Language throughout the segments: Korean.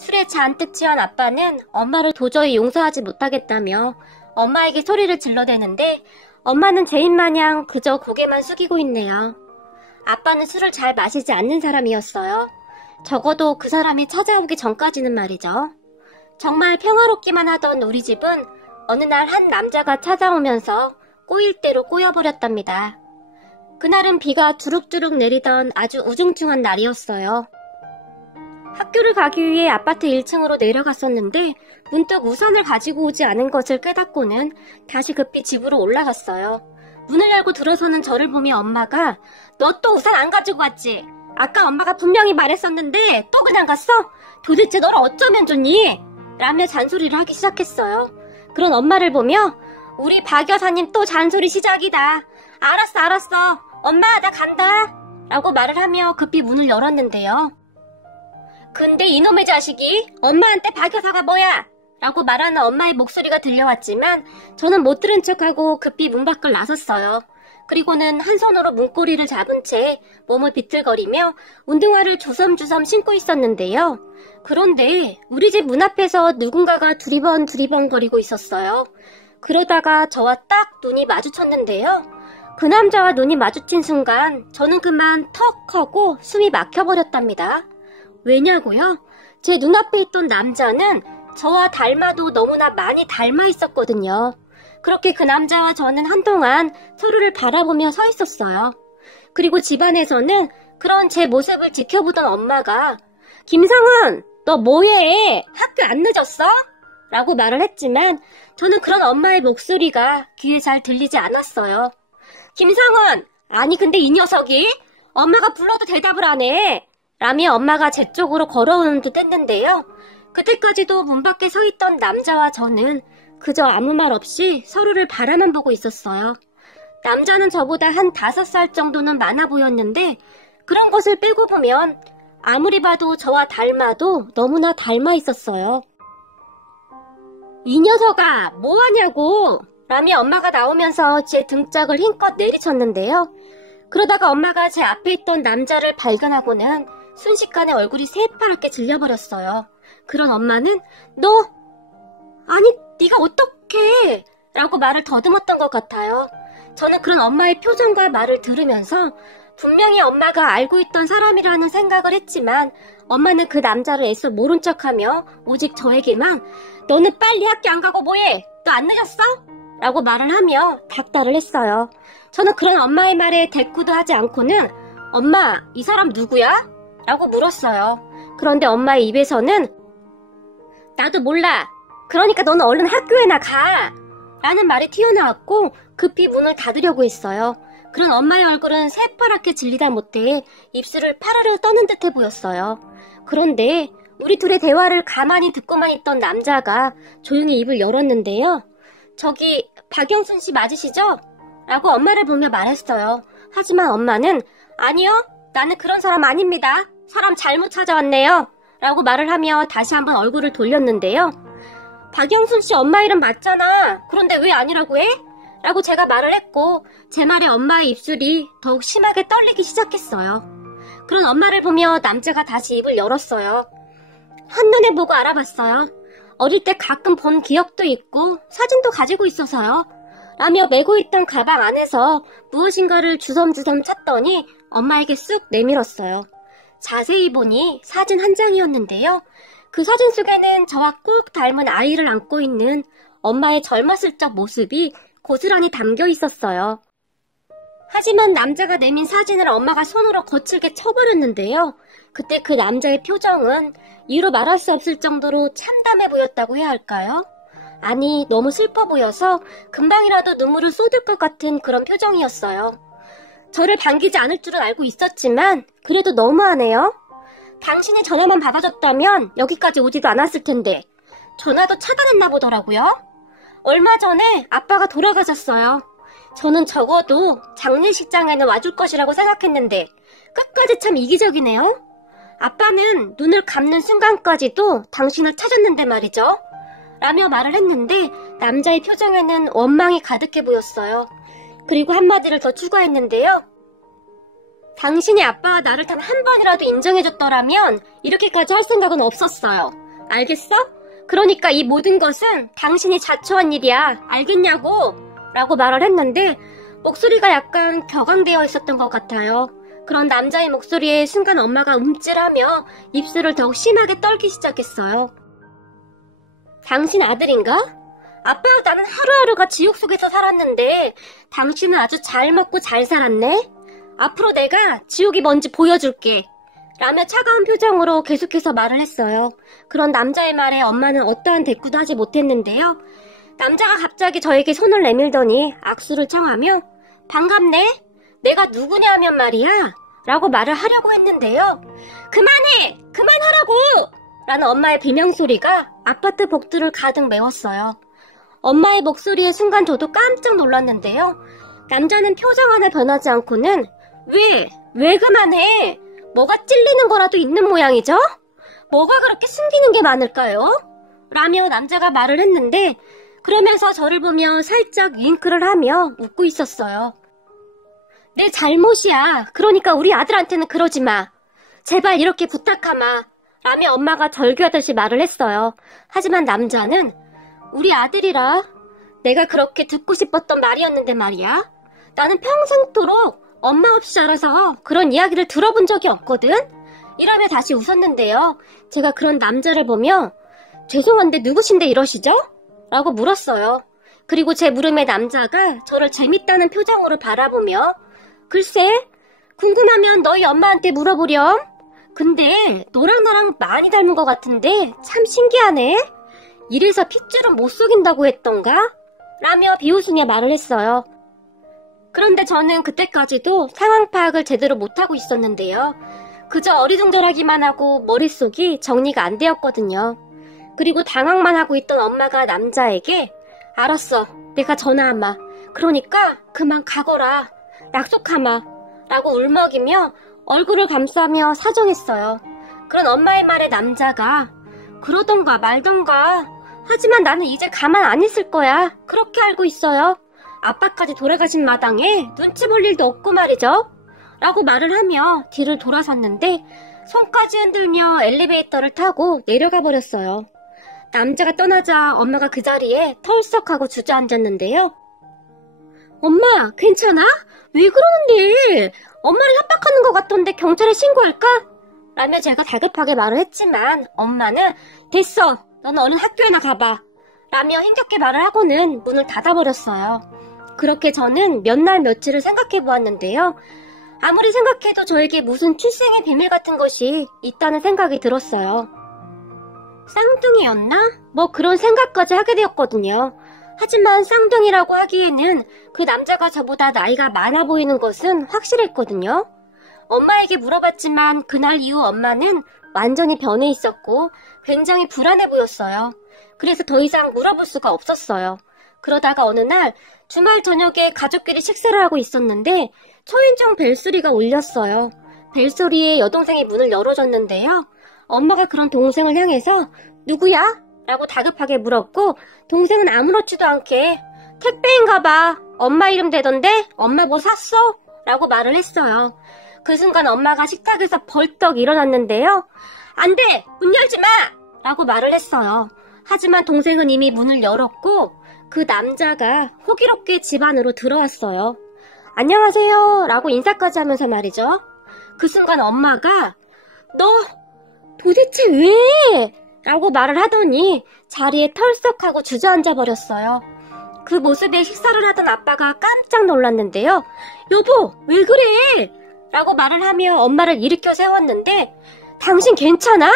술에 잔뜩 취한 아빠는 엄마를 도저히 용서하지 못하겠다며 엄마에게 소리를 질러대는데 엄마는 죄인 마냥 그저 고개만 숙이고 있네요. 아빠는 술을 잘 마시지 않는 사람이었어요. 적어도 그 사람이 찾아오기 전까지는 말이죠. 정말 평화롭기만 하던 우리 집은 어느 날 한 남자가 찾아오면서 꼬일 대로 꼬여버렸답니다. 그날은 비가 주룩주룩 내리던 아주 우중충한 날이었어요. 학교를 가기 위해 아파트 1층으로 내려갔었는데 문득 우산을 가지고 오지 않은 것을 깨닫고는 다시 급히 집으로 올라갔어요. 문을 열고 들어서는 저를 보며 엄마가 "너 또 우산 안 가지고 왔지? 아까 엄마가 분명히 말했었는데 또 그냥 갔어? 도대체 널 어쩌면 좋니?" 라며 잔소리를 하기 시작했어요. 그런 엄마를 보며 "우리 박 여사님 또 잔소리 시작이다. 알았어. 엄마 나 간다." 라고 말을 하며 급히 문을 열었는데요. 근데 이놈의 자식이 엄마한테 박 여사가 뭐야? 라고 말하는 엄마의 목소리가 들려왔지만 저는 못 들은 척하고 급히 문 밖을 나섰어요. 그리고는 한 손으로 문고리를 잡은 채 몸을 비틀거리며 운동화를 주섬주섬 신고 있었는데요. 그런데 우리 집 문 앞에서 누군가가 두리번 거리고 있었어요. 그러다가 저와 딱 눈이 마주쳤는데요. 그 남자와 눈이 마주친 순간 저는 그만 턱 하고 숨이 막혀버렸답니다. 왜냐고요? 제 눈앞에 있던 남자는 저와 닮아도 너무나 많이 닮아 있었거든요. 그렇게 그 남자와 저는 한동안 서로를 바라보며 서 있었어요. 그리고 집안에서는 그런 제 모습을 지켜보던 엄마가 "김상은, 너 뭐해? 학교 안 늦었어?" 라고 말을 했지만 저는 그런 엄마의 목소리가 귀에 잘 들리지 않았어요. "김상은, 아니 근데 이 녀석이 엄마가 불러도 대답을 안 해." 라며 엄마가 제 쪽으로 걸어오는 듯 했는데요. 그때까지도 문 밖에 서 있던 남자와 저는 그저 아무 말 없이 서로를 바라만 보고 있었어요. 남자는 저보다 한 5살 정도는 많아 보였는데 그런 것을 빼고 보면 아무리 봐도 저와 닮아도 너무나 닮아 있었어요. "이 녀석아, 뭐하냐고!" 라며 엄마가 나오면서 제 등짝을 힘껏 내리쳤는데요. 그러다가 엄마가 제 앞에 있던 남자를 발견하고는 순식간에 얼굴이 새파랗게 질려버렸어요. 그런 엄마는 아니 네가 어떡해? 라고 말을 더듬었던 것 같아요. 저는 그런 엄마의 표정과 말을 들으면서 분명히 엄마가 알고 있던 사람이라는 생각을 했지만 엄마는 그 남자를 애써 모른 척하며 오직 저에게만 "너는 빨리 학교 안 가고 뭐해? 너 안 늦었어?" 라고 말을 하며 닥달을 했어요. 저는 그런 엄마의 말에 대꾸도 하지 않고는 "엄마, 이 사람 누구야?" 라고 물었어요. 그런데 엄마의 입에서는 "나도 몰라. 그러니까 너는 얼른 학교에나 가." 라는 말이 튀어나왔고 급히 문을 닫으려고 했어요. 그런 엄마의 얼굴은 새파랗게 질리다 못해 입술을 파르르 떠는 듯해 보였어요. 그런데 우리 둘의 대화를 가만히 듣고만 있던 남자가 조용히 입을 열었는데요. "저기 박영순 씨 맞으시죠?" 라고 엄마를 보며 말했어요. 하지만 엄마는 "아니요, 나는 그런 사람 아닙니다. 사람 잘못 찾아왔네요." 라고 말을 하며 다시 한번 얼굴을 돌렸는데요. "박영순 씨 엄마 이름 맞잖아. 그런데 왜 아니라고 해?" 라고 제가 말을 했고 제 말에 엄마의 입술이 더욱 심하게 떨리기 시작했어요. 그런 엄마를 보며 남자가 다시 입을 열었어요. 한눈에 보고 알아봤어요. 어릴 때 가끔 본 기억도 있고 사진도 가지고 있어서요. 라며 메고 있던 가방 안에서 무엇인가를 주섬주섬 찾더니 엄마에게 쑥 내밀었어요. 자세히 보니 사진 한 장이었는데요. 그 사진 속에는 저와 꼭 닮은 아이를 안고 있는 엄마의 젊었을 적 모습이 고스란히 담겨 있었어요. 하지만 남자가 내민 사진을 엄마가 손으로 거칠게 쳐버렸는데요. 그때 그 남자의 표정은 이루 말할 수 없을 정도로 참담해 보였다고 해야 할까요? 아니, 너무 슬퍼 보여서 금방이라도 눈물을 쏟을 것 같은 그런 표정이었어요. 저를 반기지 않을 줄은 알고 있었지만 그래도 너무하네요. 당신이 전화만 받아줬다면 여기까지 오지도 않았을 텐데 전화도 차단했나 보더라고요. 얼마 전에 아빠가 돌아가셨어요. 저는 적어도 장례식장에는 와줄 것이라고 생각했는데 끝까지 참 이기적이네요. 아빠는 눈을 감는 순간까지도 당신을 찾았는데 말이죠. 라며 말을 했는데 남자의 표정에는 원망이 가득해 보였어요. 그리고 한마디를 더 추가했는데요. 당신이 아빠와 나를 단 한 번이라도 인정해줬더라면 이렇게까지 할 생각은 없었어요. 알겠어? 그러니까 이 모든 것은 당신이 자초한 일이야. 알겠냐고? 라고 말을 했는데 목소리가 약간 격앙되어 있었던 것 같아요. 그런 남자의 목소리에 순간 엄마가 움찔하며 입술을 더욱 심하게 떨기 시작했어요. 당신 아들인가? 아빠와 나는 하루하루가 지옥 속에서 살았는데 당신은 아주 잘 먹고 잘 살았네? 앞으로 내가 지옥이 뭔지 보여줄게. 라며 차가운 표정으로 계속해서 말을 했어요. 그런 남자의 말에 엄마는 어떠한 대꾸도 하지 못했는데요. 남자가 갑자기 저에게 손을 내밀더니 악수를 청하며 반갑네? 내가 누구냐 하면 말이야 라고 말을 하려고 했는데요. 그만해! 그만하라고! 라는 엄마의 비명소리가 아파트 복도를 가득 메웠어요. 엄마의 목소리에 순간 저도 깜짝 놀랐는데요. 남자는 표정 하나 변하지 않고는 왜 그만해? 뭐가 찔리는 거라도 있는 모양이죠? 뭐가 그렇게 숨기는 게 많을까요? 라며 남자가 말을 했는데 그러면서 저를 보며 살짝 윙크를 하며 웃고 있었어요. 내 잘못이야. 그러니까 우리 아들한테는 그러지 마. 제발 이렇게 부탁하마. 라며 엄마가 절규하듯이 말을 했어요. 하지만 남자는 우리 아들이라 내가 그렇게 듣고 싶었던 말이었는데 말이야. 나는 평생토록 엄마 없이 자라서 그런 이야기를 들어본 적이 없거든? 이라며 다시 웃었는데요. 제가 그런 남자를 보며 죄송한데 누구신데 이러시죠? 라고 물었어요. 그리고 제 물음에 남자가 저를 재밌다는 표정으로 바라보며 글쎄, 궁금하면 너희 엄마한테 물어보렴. 근데 너랑 나랑 많이 닮은 것 같은데 참 신기하네. 이래서 핏줄은 못 속인다고 했던가? 라며 비웃으며 말을 했어요. 그런데 저는 그때까지도 상황 파악을 제대로 못하고 있었는데요. 그저 어리둥절하기만 하고 머릿속이 정리가 안 되었거든요. 그리고 당황만 하고 있던 엄마가 남자에게 알았어, 내가 전화하마. 그러니까 그만 가거라. 약속하마. 라고 울먹이며 얼굴을 감싸며 사정했어요. 그런 엄마의 말에 남자가 그러던가 말던가. 하지만 나는 이제 가만 안 있을 거야. 그렇게 알고 있어요. 아빠까지 돌아가신 마당에 눈치 볼 일도 없고 말이죠. 라고 말을 하며 뒤를 돌아섰는데 손까지 흔들며 엘리베이터를 타고 내려가 버렸어요. 남자가 떠나자 엄마가 그 자리에 털썩하고 주저앉았는데요. 엄마, 괜찮아? 왜 그러는데? 엄마를 협박하는 것 같던데 경찰에 신고할까? 라며 제가 다급하게 말을 했지만 엄마는 됐어, 너는 얼른 학교에나 가봐. 라며 힘겹게 말을 하고는 문을 닫아버렸어요. 그렇게 저는 몇 날 며칠을 생각해 보았는데요. 아무리 생각해도 저에게 무슨 출생의 비밀 같은 것이 있다는 생각이 들었어요. 쌍둥이였나? 뭐 그런 생각까지 하게 되었거든요. 하지만 쌍둥이라고 하기에는 그 남자가 저보다 나이가 많아 보이는 것은 확실했거든요. 엄마에게 물어봤지만 그날 이후 엄마는 완전히 변해 있었고 굉장히 불안해 보였어요. 그래서 더 이상 물어볼 수가 없었어요. 그러다가 어느 날 주말 저녁에 가족끼리 식사를 하고 있었는데 초인종 벨소리가 울렸어요. 벨소리에 여동생이 문을 열어줬는데요. 엄마가 그런 동생을 향해서 누구야? 라고 다급하게 물었고 동생은 아무렇지도 않게 택배인가 봐. 엄마 이름 대던데 엄마 뭐 샀어? 라고 말을 했어요. 그 순간 엄마가 식탁에서 벌떡 일어났는데요. 안 돼! 문 열지 마! 라고 말을 했어요. 하지만 동생은 이미 문을 열었고 그 남자가 호기롭게 집 안으로 들어왔어요. 안녕하세요 라고 인사까지 하면서 말이죠. 그 순간 엄마가 너 도대체 왜? 라고 말을 하더니 자리에 털썩하고 주저앉아 버렸어요. 그 모습에 식사를 하던 아빠가 깜짝 놀랐는데요. 여보, 왜 그래? 라고 말을 하며 엄마를 일으켜 세웠는데 당신 괜찮아?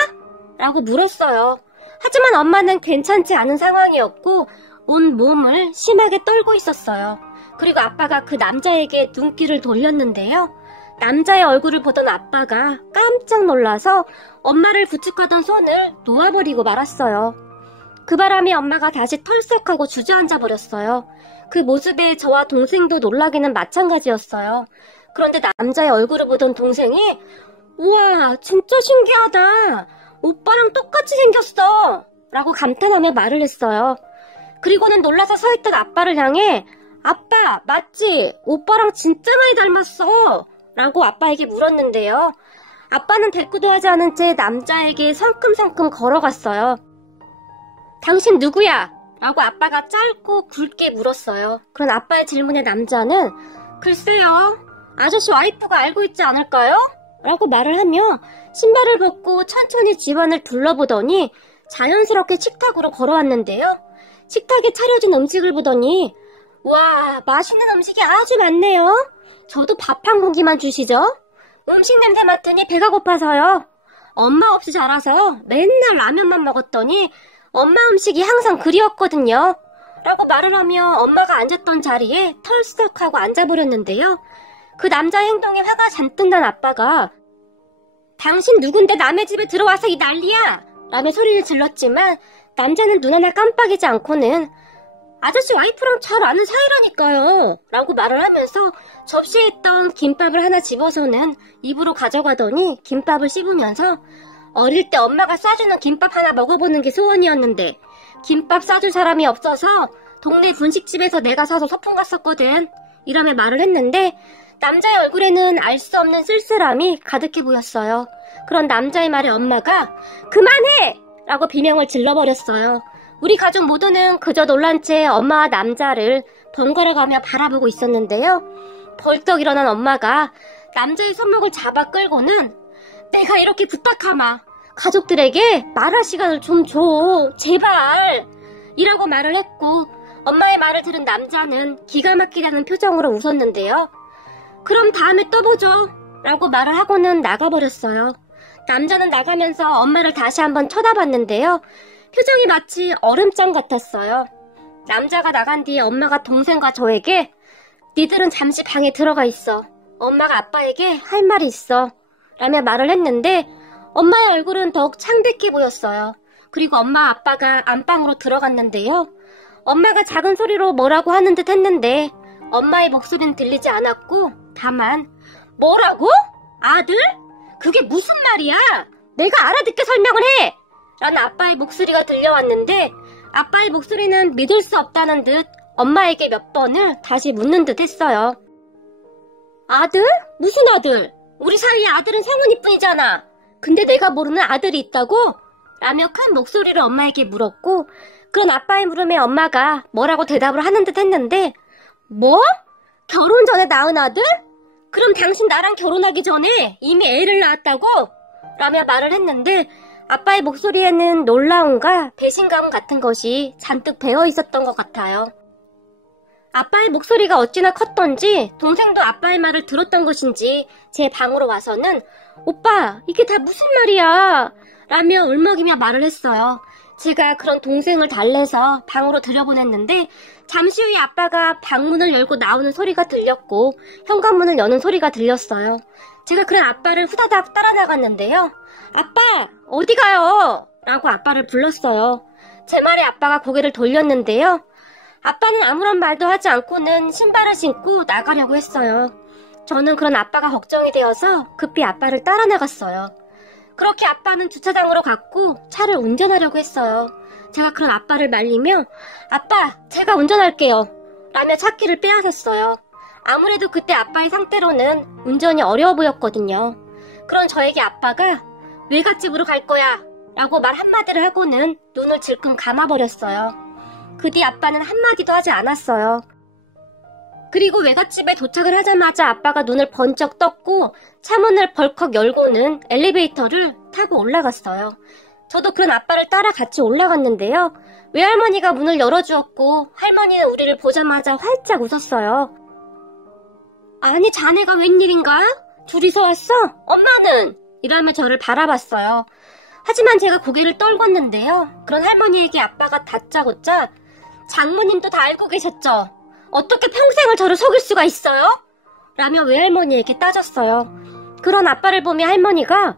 라고 물었어요. 하지만 엄마는 괜찮지 않은 상황이었고 온 몸을 심하게 떨고 있었어요. 그리고 아빠가 그 남자에게 눈길을 돌렸는데요. 남자의 얼굴을 보던 아빠가 깜짝 놀라서 엄마를 부축하던 손을 놓아버리고 말았어요. 그 바람에 엄마가 다시 털썩하고 주저앉아 버렸어요. 그 모습에 저와 동생도 놀라기는 마찬가지였어요. 그런데 남자의 얼굴을 보던 동생이 우와, 진짜 신기하다. 오빠랑 똑같이 생겼어. 라고 감탄하며 말을 했어요. 그리고는 놀라서 서있던 아빠를 향해 아빠, 맞지? 오빠랑 진짜 많이 닮았어. 라고 아빠에게 물었는데요. 아빠는 대꾸도 하지 않은 채 남자에게 성큼성큼 걸어갔어요. 당신 누구야? 라고 아빠가 짧고 굵게 물었어요. 그런 아빠의 질문에 남자는 글쎄요, 아저씨 와이프가 알고 있지 않을까요? 라고 말을 하며 신발을 벗고 천천히 집안을 둘러보더니 자연스럽게 식탁으로 걸어왔는데요. 식탁에 차려진 음식을 보더니 와, 맛있는 음식이 아주 많네요. 저도 밥 한 공기만 주시죠. 음식 냄새 맡으니 배가 고파서요. 엄마 없이 자라서 맨날 라면만 먹었더니 엄마 음식이 항상 그리웠거든요. 라고 말을 하며 엄마가 앉았던 자리에 털썩하고 앉아버렸는데요. 그 남자의 행동에 화가 잔뜩 난 아빠가 당신 누군데 남의 집에 들어와서 이 난리야! 라며 소리를 질렀지만 남자는 눈 하나 깜빡이지 않고는 아저씨 와이프랑 잘 아는 사이라니까요. 라고 말을 하면서 접시에 있던 김밥을 하나 집어서는 입으로 가져가더니 김밥을 씹으면서 어릴 때 엄마가 싸주는 김밥 하나 먹어보는 게 소원이었는데 김밥 싸줄 사람이 없어서 동네 분식집에서 내가 사서 소풍 갔었거든. 이라며 말을 했는데 남자의 얼굴에는 알 수 없는 쓸쓸함이 가득해 보였어요. 그런 남자의 말에 엄마가 그만해! 라고 비명을 질러버렸어요. 우리 가족 모두는 그저 놀란 채 엄마와 남자를 번갈아가며 바라보고 있었는데요. 벌떡 일어난 엄마가 남자의 손목을 잡아 끌고는 내가 이렇게 부탁하마. 가족들에게 말할 시간을 좀 줘. 제발. 이라고 말을 했고 엄마의 말을 들은 남자는 기가 막히다는 표정으로 웃었는데요. 그럼 다음에 또 보죠. 라고 말을 하고는 나가버렸어요. 남자는 나가면서 엄마를 다시 한번 쳐다봤는데요. 표정이 마치 얼음장 같았어요. 남자가 나간 뒤에 엄마가 동생과 저에게 니들은 잠시 방에 들어가 있어. 엄마가 아빠에게 할 말이 있어. 라며 말을 했는데 엄마의 얼굴은 더욱 창백해 보였어요. 그리고 엄마 아빠가 안방으로 들어갔는데요. 엄마가 작은 소리로 뭐라고 하는 듯 했는데 엄마의 목소리는 들리지 않았고 다만 뭐라고? 아들? 그게 무슨 말이야? 내가 알아듣게 설명을 해! 라는 아빠의 목소리가 들려왔는데 아빠의 목소리는 믿을 수 없다는 듯 엄마에게 몇 번을 다시 묻는 듯 했어요. 아들? 무슨 아들? 우리 사이에 아들은 성은이 뿐이잖아. 근데 내가 모르는 아들이 있다고? 라며 큰 목소리로 엄마에게 물었고 그런 아빠의 물음에 엄마가 뭐라고 대답을 하는 듯 했는데 뭐? 결혼 전에 낳은 아들? 그럼 당신 나랑 결혼하기 전에 이미 애를 낳았다고? 라며 말을 했는데 아빠의 목소리에는 놀라움과 배신감 같은 것이 잔뜩 배어 있었던 것 같아요. 아빠의 목소리가 어찌나 컸던지 동생도 아빠의 말을 들었던 것인지 제 방으로 와서는 오빠 이게 다 무슨 말이야? 라며 울먹이며 말을 했어요. 제가 그런 동생을 달래서 방으로 들여보냈는데 잠시 후에 아빠가 방문을 열고 나오는 소리가 들렸고 현관문을 여는 소리가 들렸어요. 제가 그런 아빠를 후다닥 따라 나갔는데요. 아빠 어디 가요? 라고 아빠를 불렀어요. 제 말에 아빠가 고개를 돌렸는데요. 아빠는 아무런 말도 하지 않고는 신발을 신고 나가려고 했어요. 저는 그런 아빠가 걱정이 되어서 급히 아빠를 따라 나갔어요. 그렇게 아빠는 주차장으로 갔고 차를 운전하려고 했어요. 제가 그런 아빠를 말리며 아빠 제가 운전할게요 라며 차키를 빼앗았어요. 아무래도 그때 아빠의 상태로는 운전이 어려워 보였거든요. 그런 저에게 아빠가 외갓집으로 갈 거야 라고 말 한마디를 하고는 눈을 질끈 감아버렸어요. 그 뒤 아빠는 한마디도 하지 않았어요. 그리고 외갓집에 도착을 하자마자 아빠가 눈을 번쩍 떴고 차문을 벌컥 열고는 엘리베이터를 타고 올라갔어요. 저도 그런 아빠를 따라 같이 올라갔는데요. 외할머니가 문을 열어주었고 할머니는 우리를 보자마자 활짝 웃었어요. 아니 자네가 웬일인가? 둘이서 왔어? 엄마는? 이러며 저를 바라봤어요. 하지만 제가 고개를 떨궜는데요. 그런 할머니에게 아빠가 다짜고짜 장모님도 다 알고 계셨죠? 어떻게 평생을 저를 속일 수가 있어요? 라며 외할머니에게 따졌어요. 그런 아빠를 보며 할머니가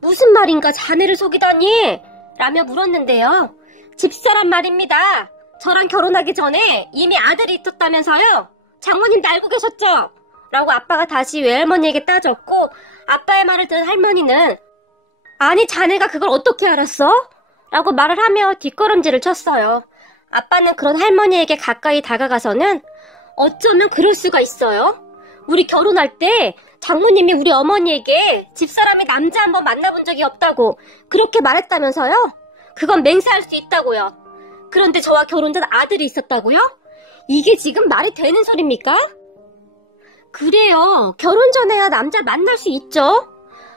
무슨 말인가 자네를 속이다니? 라며 물었는데요. 집사란 말입니다. 저랑 결혼하기 전에 이미 아들이 있었다면서요? 장모님도 알고 계셨죠? 라고 아빠가 다시 외할머니에게 따졌고 아빠의 말을 들은 할머니는 아니 자네가 그걸 어떻게 알았어? 라고 말을 하며 뒷걸음질을 쳤어요. 아빠는 그런 할머니에게 가까이 다가가서는 어쩌면 그럴 수가 있어요. 우리 결혼할 때 장모님이 우리 어머니에게 집사람이 남자 한번 만나본 적이 없다고 그렇게 말했다면서요? 그건 맹세할 수 있다고요. 그런데 저와 결혼 전 아들이 있었다고요? 이게 지금 말이 되는 소리입니까? 그래요. 결혼 전에야 남자 만날 수 있죠.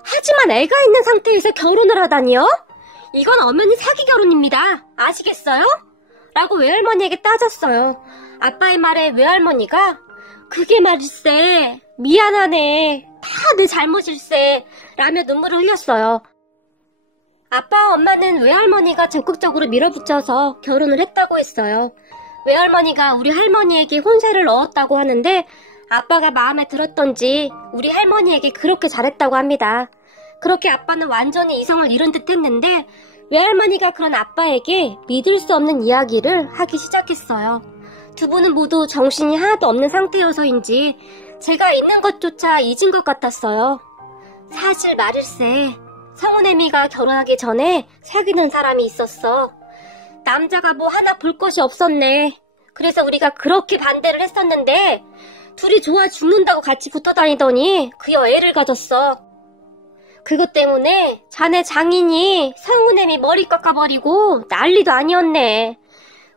하지만 애가 있는 상태에서 결혼을 하다니요? 이건 엄연히 사기 결혼입니다. 아시겠어요? 라고 외할머니에게 따졌어요. 아빠의 말에 외할머니가 그게 말일세. 미안하네. 다 내 잘못일세. 라며 눈물을 흘렸어요. 아빠와 엄마는 외할머니가 적극적으로 밀어붙여서 결혼을 했다고 했어요. 외할머니가 우리 할머니에게 혼세를 넣었다고 하는데 아빠가 마음에 들었던지 우리 할머니에게 그렇게 잘했다고 합니다. 그렇게 아빠는 완전히 이성을 잃은 듯 했는데 외할머니가 그런 아빠에게 믿을 수 없는 이야기를 하기 시작했어요. 두 분은 모두 정신이 하나도 없는 상태여서인지 제가 있는 것조차 잊은 것 같았어요. 사실 말일세. 성은애미가 결혼하기 전에 사귀는 사람이 있었어. 남자가 뭐 하나 볼 것이 없었네. 그래서 우리가 그렇게 반대를 했었는데 둘이 좋아 죽는다고 같이 붙어 다니더니 그여 애를 가졌어. 그것 때문에 자네 장인이 성은애미 머리 깎아버리고 난리도 아니었네.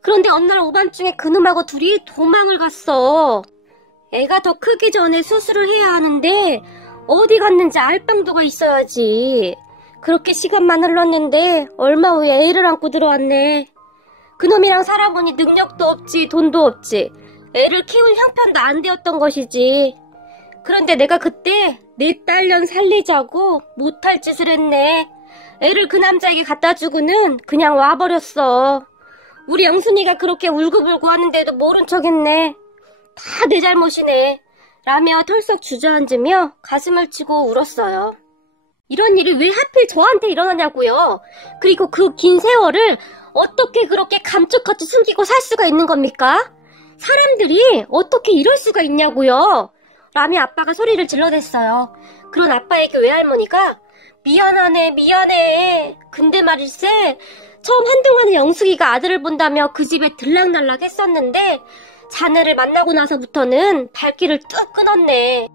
그런데 어느 날 오밤중에 그놈하고 둘이 도망을 갔어. 애가 더 크기 전에 수술을 해야 하는데 어디 갔는지 알 방도가 있어야지. 그렇게 시간만 흘렀는데 얼마 후에 애를 안고 들어왔네. 그놈이랑 살아보니 능력도 없지 돈도 없지. 애를 키울 형편도 안 되었던 것이지. 그런데 내가 그때 내 딸년 살리자고 못할 짓을 했네. 애를 그 남자에게 갖다 주고는 그냥 와버렸어. 우리 영순이가 그렇게 울고불고 하는데도 모른 척했네. 다 내 잘못이네. 라며 털썩 주저앉으며 가슴을 치고 울었어요. 이런 일이 왜 하필 저한테 일어나냐고요. 그리고 그 긴 세월을 어떻게 그렇게 감쪽같이 숨기고 살 수가 있는 겁니까? 사람들이 어떻게 이럴 수가 있냐고요. 라며 아빠가 소리를 질러댔어요. 그런 아빠에게 외할머니가 미안하네 미안해. 근데 말일세 처음 한동안은 영숙이가 아들을 본다며 그 집에 들락날락 했었는데 자네를 만나고 나서부터는 발길을 뚝 끊었네.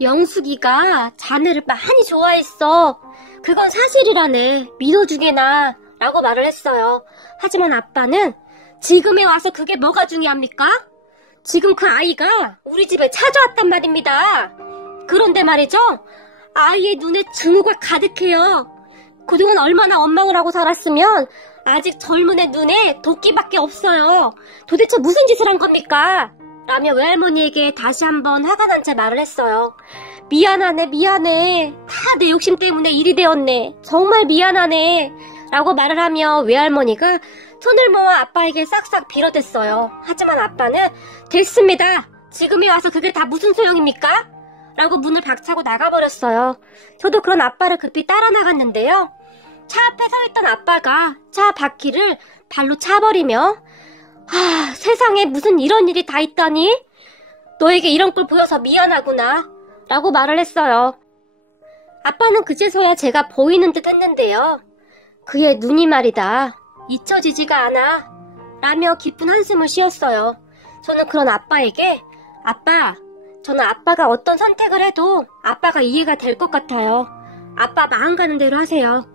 영숙이가 자네를 많이 좋아했어. 그건 사실이라네. 믿어주게나. 라고 말을 했어요. 하지만 아빠는 지금에 와서 그게 뭐가 중요합니까? 지금 그 아이가 우리 집에 찾아왔단 말입니다. 그런데 말이죠. 아이의 눈에 증오가 가득해요. 그동안 얼마나 원망을 하고 살았으면 아직 젊은 애 눈에 도끼밖에 없어요. 도대체 무슨 짓을 한 겁니까? 라며 외할머니에게 다시 한번 화가 난 채 말을 했어요. 미안하네 미안해. 다 내 욕심 때문에 일이 되었네. 정말 미안하네. 라고 말을 하며 외할머니가 손을 모아 아빠에게 싹싹 빌어댔어요. 하지만 아빠는 됐습니다. 지금에 와서 그게 다 무슨 소용입니까? 라고 문을 박차고 나가버렸어요. 저도 그런 아빠를 급히 따라 나갔는데요. 차 앞에 서 있던 아빠가 차 바퀴를 발로 차버리며 세상에 무슨 이런 일이 다 있다니? 너에게 이런 꼴 보여서 미안하구나. 라고 말을 했어요. 아빠는 그제서야 제가 보이는 듯 했는데요. 그의 눈이 말이다. 잊혀지지가 않아. 라며 깊은 한숨을 쉬었어요. 저는 그런 아빠에게 아빠, 저는 아빠가 어떤 선택을 해도 아빠가 이해가 될 것 같아요. 아빠 마음 가는 대로 하세요.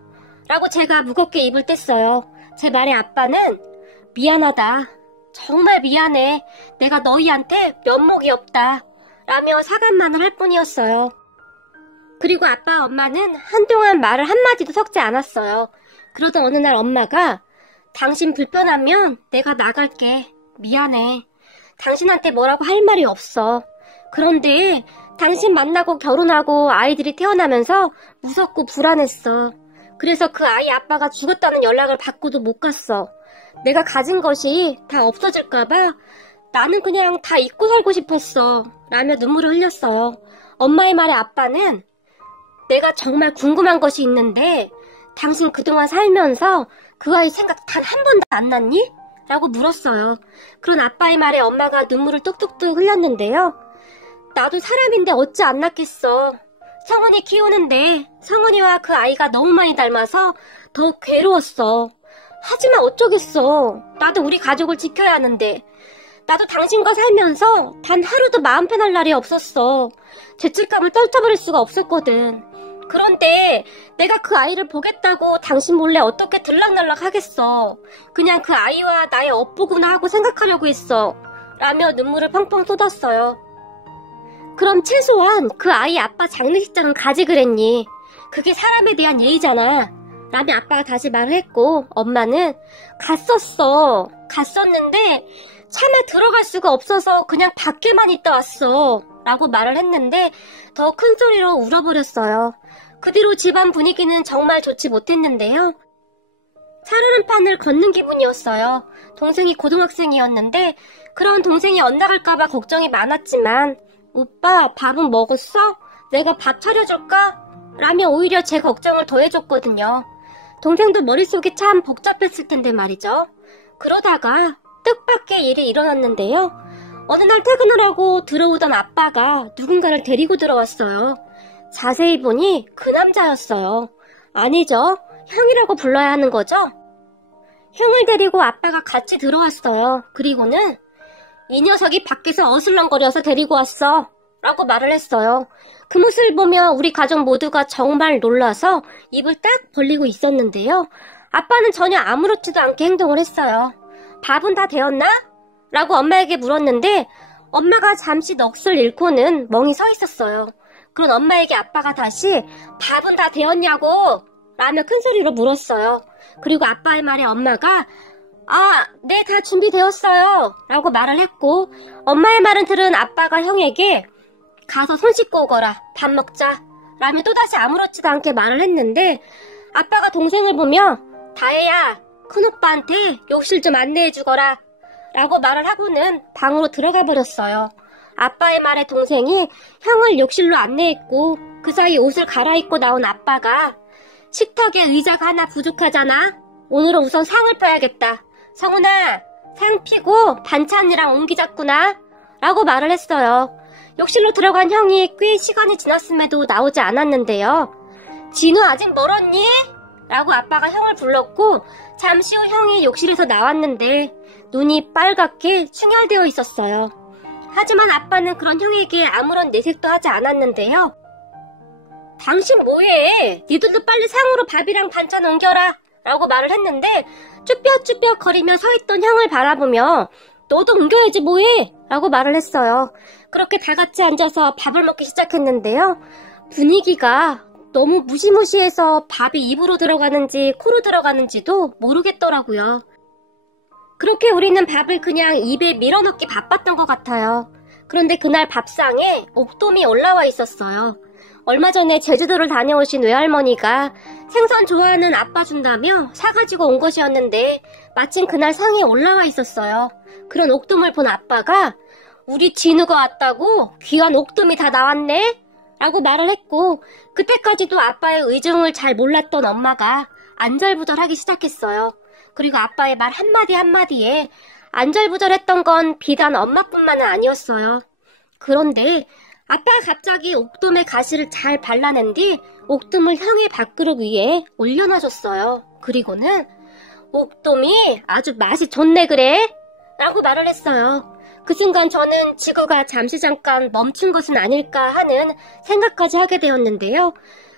라고 제가 무겁게 입을 뗐어요. 제 말에 아빠는 미안하다. 정말 미안해. 내가 너희한테 면목이 없다. 라며 사과만을 할 뿐이었어요. 그리고 아빠 엄마는 한동안 말을 한마디도 섞지 않았어요. 그러던 어느 날 엄마가 당신 불편하면 내가 나갈게. 미안해. 당신한테 뭐라고 할 말이 없어. 그런데 당신 만나고 결혼하고 아이들이 태어나면서 무섭고 불안했어. 그래서 그 아이 아빠가 죽었다는 연락을 받고도 못 갔어. 내가 가진 것이 다 없어질까봐 나는 그냥 다 잊고 살고 싶었어. 라며 눈물을 흘렸어요. 엄마의 말에 아빠는 내가 정말 궁금한 것이 있는데 당신 그동안 살면서 그 아이 생각 단 한 번도 안 났니? 라고 물었어요. 그런 아빠의 말에 엄마가 눈물을 뚝뚝뚝 흘렸는데요. 나도 사람인데 어찌 안 낳겠어. 성은이 키우는데 성은이와 그 아이가 너무 많이 닮아서 더 괴로웠어. 하지만 어쩌겠어. 나도 우리 가족을 지켜야 하는데. 나도 당신과 살면서 단 하루도 마음 편할 날이 없었어. 죄책감을 떨쳐버릴 수가 없었거든. 그런데 내가 그 아이를 보겠다고 당신 몰래 어떻게 들락날락 하겠어. 그냥 그 아이와 나의 업보구나 하고 생각하려고 했어. 라며 눈물을 펑펑 쏟았어요. 그럼 최소한 그 아이 아빠 장례식장은 가지 그랬니? 그게 사람에 대한 예의잖아. 라며 아빠가 다시 말을 했고, 엄마는 갔었어. 갔었는데 차마 들어갈 수가 없어서 그냥 밖에만 있다 왔어. 라고 말을 했는데 더 큰 소리로 울어버렸어요. 그 뒤로 집안 분위기는 정말 좋지 못했는데요. 살얼음판을 걷는 기분이었어요. 동생이 고등학생이었는데 그런 동생이 엇나갈까봐 걱정이 많았지만 오빠 밥은 먹었어? 내가 밥 차려줄까? 라며 오히려 제 걱정을 더해줬거든요. 동생도 머릿속이 참 복잡했을 텐데 말이죠. 그러다가 뜻밖의 일이 일어났는데요. 어느 날 퇴근을 하고 들어오던 아빠가 누군가를 데리고 들어왔어요. 자세히 보니 그 남자였어요. 아니죠. 형이라고 불러야 하는 거죠? 형을 데리고 아빠가 같이 들어왔어요. 그리고는 이 녀석이 밖에서 어슬렁거려서 데리고 왔어. 라고 말을 했어요. 그 모습을 보며 우리 가족 모두가 정말 놀라서 입을 딱 벌리고 있었는데요. 아빠는 전혀 아무렇지도 않게 행동을 했어요. 밥은 다 되었나? 라고 엄마에게 물었는데 엄마가 잠시 넋을 잃고는 멍이 서 있었어요. 그런 엄마에게 아빠가 다시 밥은 다 되었냐고 라며 큰 소리로 물었어요. 그리고 아빠의 말에 엄마가 네, 다 준비되었어요 라고 말을 했고 엄마의 말은 들은 아빠가 형에게 가서 손 씻고 오거라, 밥 먹자 라며 또다시 아무렇지도 않게 말을 했는데 아빠가 동생을 보며 다혜야, 큰오빠한테 욕실 좀 안내해 주거라 라고 말을 하고는 방으로 들어가 버렸어요. 아빠의 말에 동생이 형을 욕실로 안내했고 그 사이 옷을 갈아입고 나온 아빠가 식탁에 의자가 하나 부족하잖아. 오늘은 우선 상을 펴야겠다. 성훈아, 상 피고 반찬이랑 옮기자꾸나 라고 말을 했어요. 욕실로 들어간 형이 꽤 시간이 지났음에도 나오지 않았는데요. 진우 아직 멀었니? 라고 아빠가 형을 불렀고 잠시 후 형이 욕실에서 나왔는데 눈이 빨갛게 충혈되어 있었어요. 하지만 아빠는 그런 형에게 아무런 내색도 하지 않았는데요. 당신 뭐해? 니들도 빨리 상으로 밥이랑 반찬 옮겨라 라고 말을 했는데 쭈뼛쭈뼛 거리며 서있던 형을 바라보며 너도 옮겨야지 뭐해? 라고 말을 했어요. 그렇게 다 같이 앉아서 밥을 먹기 시작했는데요. 분위기가 너무 무시무시해서 밥이 입으로 들어가는지 코로 들어가는지도 모르겠더라고요. 그렇게 우리는 밥을 그냥 입에 밀어넣기 바빴던 것 같아요. 그런데 그날 밥상에 옥돔이 올라와 있었어요. 얼마 전에 제주도를 다녀오신 외할머니가 생선 좋아하는 아빠 준다며 사가지고 온 것이었는데 마침 그날 상에 올라와 있었어요. 그런 옥돔을 본 아빠가 우리 진우가 왔다고? 귀한 옥돔이 다 나왔네? 라고 말을 했고 그때까지도 아빠의 의중을 잘 몰랐던 엄마가 안절부절하기 시작했어요. 그리고 아빠의 말 한마디 한마디에 안절부절했던 건 비단 엄마뿐만은 아니었어요. 그런데 아빠가 갑자기 옥돔의 가시를 잘 발라낸 뒤 옥돔을 형의 밥그릇 위에 올려놔줬어요. 그리고는 옥돔이 아주 맛이 좋네 그래? 라고 말을 했어요. 그 순간 저는 지구가 잠시 잠깐 멈춘 것은 아닐까 하는 생각까지 하게 되었는데요.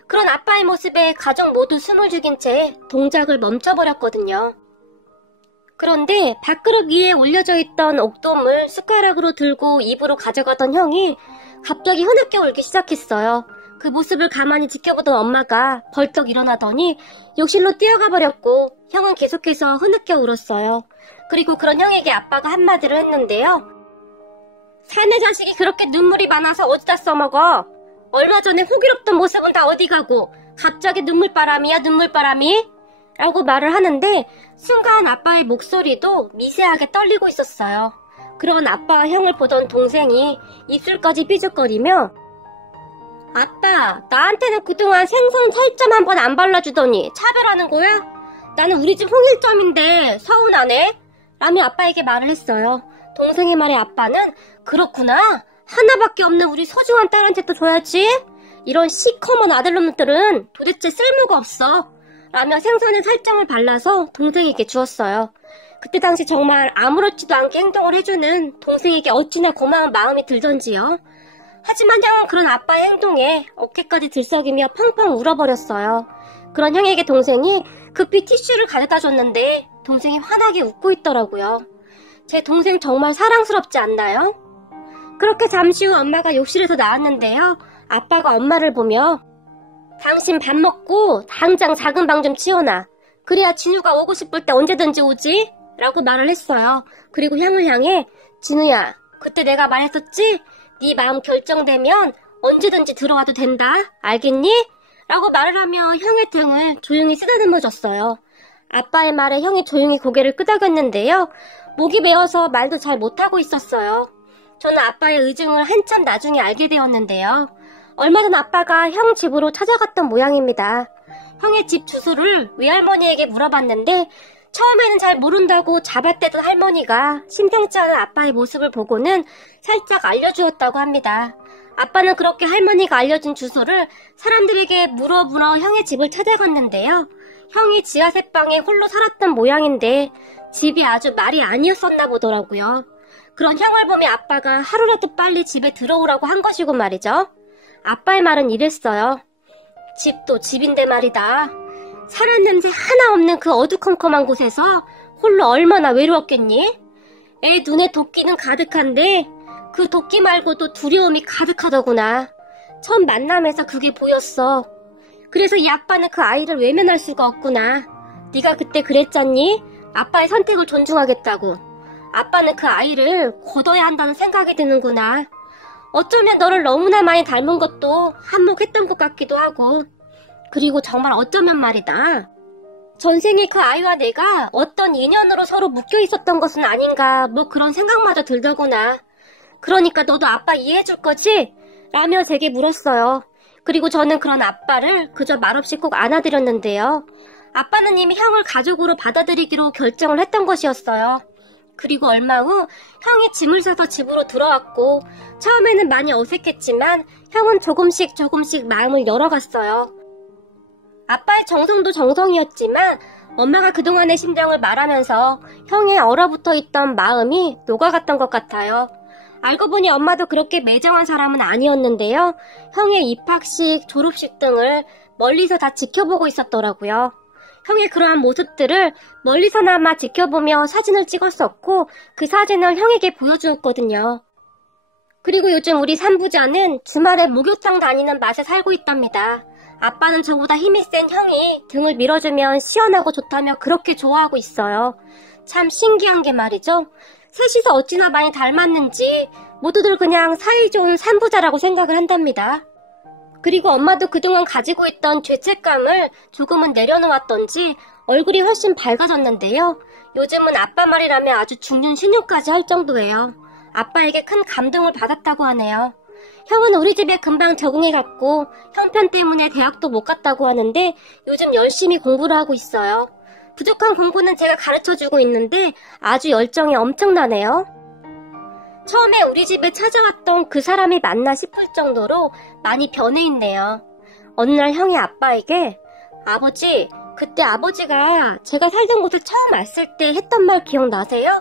그런 아빠의 모습에 가족 모두 숨을 죽인 채 동작을 멈춰버렸거든요. 그런데 밥그릇 위에 올려져 있던 옥돔을 숟가락으로 들고 입으로 가져가던 형이 갑자기 흐느껴 울기 시작했어요. 그 모습을 가만히 지켜보던 엄마가 벌떡 일어나더니 욕실로 뛰어가 버렸고 형은 계속해서 흐느껴 울었어요. 그리고 그런 형에게 아빠가 한마디를 했는데요. 사내 자식이 그렇게 눈물이 많아서 어디다 써먹어? 얼마 전에 호기롭던 모습은 다 어디 가고 갑자기 눈물바람이야 눈물바람이? 라고 말을 하는데 순간 아빠의 목소리도 미세하게 떨리고 있었어요. 그런 아빠와 형을 보던 동생이 입술까지 삐죽거리며 아빠, 나한테는 그동안 생선 살점 한 번 안 발라주더니 차별하는 거야? 나는 우리 집 홍일점인데 서운하네? 라며 아빠에게 말을 했어요. 동생의 말에 아빠는 그렇구나. 하나밖에 없는 우리 소중한 딸한테 또 줘야지. 이런 시커먼 아들놈들은 도대체 쓸모가 없어. 라며 생선에 살점을 발라서 동생에게 주었어요. 그때 당시 정말 아무렇지도 않게 행동을 해주는 동생에게 어찌나 고마운 마음이 들던지요. 하지만 형은 그런 아빠의 행동에 어깨까지 들썩이며 펑펑 울어버렸어요. 그런 형에게 동생이 급히 티슈를 가져다 줬는데 동생이 환하게 웃고 있더라고요. 제 동생 정말 사랑스럽지 않나요? 그렇게 잠시 후 엄마가 욕실에서 나왔는데요. 아빠가 엄마를 보며 당신 밥 먹고 당장 작은 방 좀 치워놔. 그래야 진우가 오고 싶을 때 언제든지 오지? 라고 말을 했어요. 그리고 형을 향해 진우야, 그때 내가 말했었지? 네 마음 결정되면 언제든지 들어와도 된다. 알겠니? 라고 말을 하며 형의 등을 조용히 쓰다듬어줬어요. 아빠의 말에 형이 조용히 고개를 끄덕였는데요. 목이 메어서 말도 잘 못하고 있었어요. 저는 아빠의 의중을 한참 나중에 알게 되었는데요. 얼마 전 아빠가 형 집으로 찾아갔던 모양입니다. 형의 집 주소를 외할머니에게 물어봤는데 처음에는 잘 모른다고 잡아떼던 할머니가 심상치 않은 아빠의 모습을 보고는 살짝 알려주었다고 합니다. 아빠는 그렇게 할머니가 알려준 주소를 사람들에게 물어보러 형의 집을 찾아갔는데요. 형이 지하셋방에 홀로 살았던 모양인데 집이 아주 말이 아니었었나 보더라고요. 그런 형을 보며 아빠가 하루라도 빨리 집에 들어오라고 한 것이고 말이죠. 아빠의 말은 이랬어요. 집도 집인데 말이다. 사람 냄새 하나 없는 그 어두컴컴한 곳에서 홀로 얼마나 외로웠겠니? 애 눈에 도끼는 가득한데 그 도끼 말고도 두려움이 가득하더구나. 처음 만남에서 그게 보였어. 그래서 이 아빠는 그 아이를 외면할 수가 없구나. 네가 그때 그랬잖니? 아빠의 선택을 존중하겠다고. 아빠는 그 아이를 거둬야 한다는 생각이 드는구나. 어쩌면 너를 너무나 많이 닮은 것도 한몫했던 것 같기도 하고. 그리고 정말 어쩌면 말이다. 전생에 그 아이와 내가 어떤 인연으로 서로 묶여 있었던 것은 아닌가 뭐 그런 생각마저 들더구나. 그러니까 너도 아빠 이해해줄 거지? 라며 제게 물었어요. 그리고 저는 그런 아빠를 그저 말없이 꼭 안아드렸는데요. 아빠는 이미 형을 가족으로 받아들이기로 결정을 했던 것이었어요. 그리고 얼마 후 형이 짐을 싸서 집으로 들어왔고 처음에는 많이 어색했지만 형은 조금씩 마음을 열어갔어요. 아빠의 정성도 정성이었지만 엄마가 그동안의 심정을 말하면서 형의 얼어붙어 있던 마음이 녹아갔던 것 같아요. 알고 보니 엄마도 그렇게 매정한 사람은 아니었는데요. 형의 입학식, 졸업식 등을 멀리서 다 지켜보고 있었더라고요. 형의 그러한 모습들을 멀리서나마 지켜보며 사진을 찍었었고 그 사진을 형에게 보여주었거든요. 그리고 요즘 우리 삼부자는 주말에 목욕탕 다니는 맛에 살고 있답니다. 아빠는 저보다 힘이 센 형이 등을 밀어주면 시원하고 좋다며 그렇게 좋아하고 있어요. 참 신기한 게 말이죠. 셋이서 어찌나 많이 닮았는지 모두들 그냥 사이좋은 삼부자라고 생각을 한답니다. 그리고 엄마도 그동안 가지고 있던 죄책감을 조금은 내려놓았던지 얼굴이 훨씬 밝아졌는데요. 요즘은 아빠 말이라며 아주 죽는 신용까지 할 정도예요. 아빠에게 큰 감동을 받았다고 하네요. 형은 우리 집에 금방 적응해갔고 형편 때문에 대학도 못 갔다고 하는데 요즘 열심히 공부를 하고 있어요. 부족한 공부는 제가 가르쳐주고 있는데 아주 열정이 엄청나네요. 처음에 우리 집에 찾아왔던 그 사람이 맞나 싶을 정도로 많이 변해 있네요. 어느 날 형이 아빠에게 아버지, 그때 아버지가 제가 살던 곳을 처음 왔을 때 했던 말 기억나세요?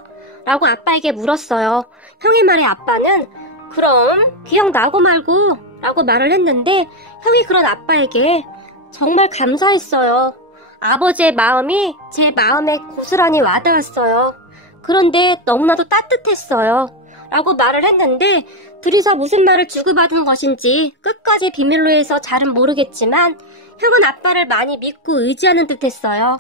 라고 아빠에게 물었어요. 형의 말에 아빠는 그럼 기억나고 말고 라고 말을 했는데 형이 그런 아빠에게 정말 감사했어요. 아버지의 마음이 제 마음에 고스란히 와닿았어요. 그런데 너무나도 따뜻했어요. 라고 말을 했는데 둘이서 무슨 말을 주고받은 것인지 끝까지 비밀로 해서 잘은 모르겠지만 형은 아빠를 많이 믿고 의지하는 듯 했어요.